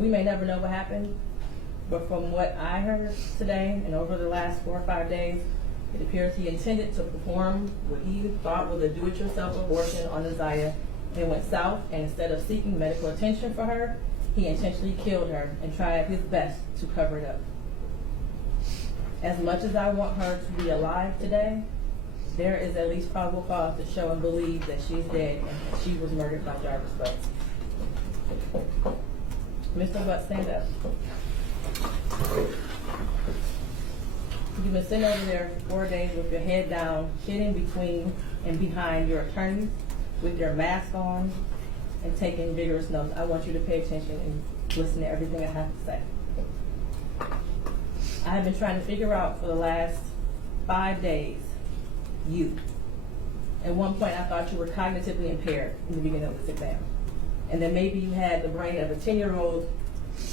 We may never know what happened, but from what I heard today and over the last 4 or 5 days, it appears he intended to perform what he thought was a do-it-yourself abortion on NaZiyah and went south, and instead of seeking medical attention for her, he intentionally killed her and tried his best to cover it up. As much as I want her to be alive today, there is at least probable cause to show and believe that she's dead and that she was murdered by Jarvis Butts. Mr. Butts, stand up. You've been sitting over there for 4 days with your head down, sitting between and behind your attorneys with your mask on and taking vigorous notes. I want you to pay attention and listen to everything I have to say. I have been trying to figure out for the last 5 days, you. At one point I thought you were cognitively impaired in the beginning of this exam. And then maybe you had the brain of a 10-year-old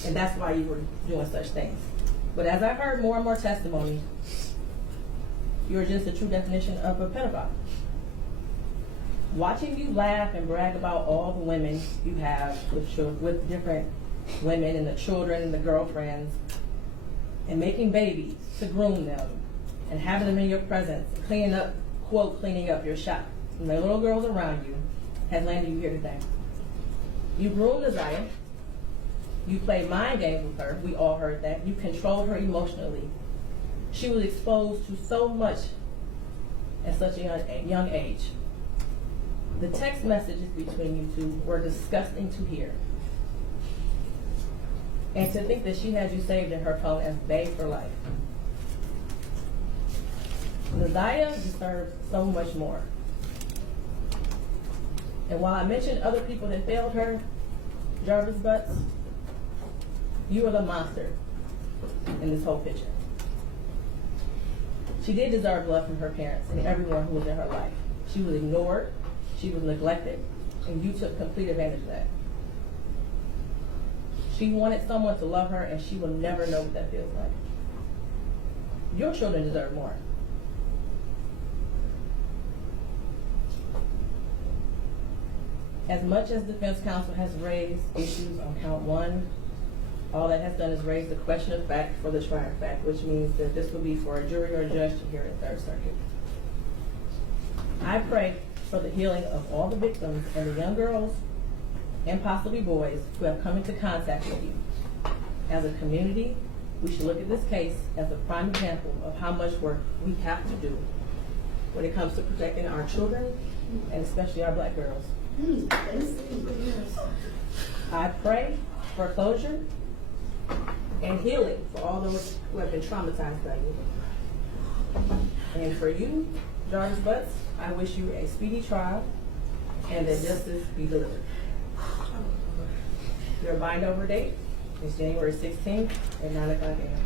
and that's why you were doing such things. But as I heard more and more testimony, you're just the true definition of a pedophile. Watching you laugh and brag about all the women you have with different women and the children and the girlfriends, and making babies to groom them and having them in your presence, cleaning up, quote, cleaning up your shop, and the little girls around you, has landed you here today. You groomed NaZiyah. You played mind games with her. We all heard that. You controlled her emotionally. She was exposed to so much at such a young age. The text messages between you two were disgusting to hear. And to think that she had you saved in her phone as bae for life. NaZiyah deserves so much more. And while I mentioned other people that failed her, Jarvis Butts, you are the monster in this whole picture. She did deserve love from her parents and everyone who was in her life. She was ignored, she was neglected, and you took complete advantage of that. She wanted someone to love her, and she will never know what that feels like. Your children deserve more. As much as defense counsel has raised issues on count 1, all that has done is raise the question of fact for the trier of fact, which means that this will be for a jury or a judge to hear in Third Circuit. I pray for the healing of all the victims and the young girls and possibly boys who have come into contact with you. As a community, we should look at this case as a prime example of how much work we have to do when it comes to protecting our children and especially our black girls. I pray for closure and healing for all those who have been traumatized by you. And for you, Jarvis Butts, I wish you a speedy trial and that justice be delivered. Your bind over date is January 16th at 9 o'clock a.m.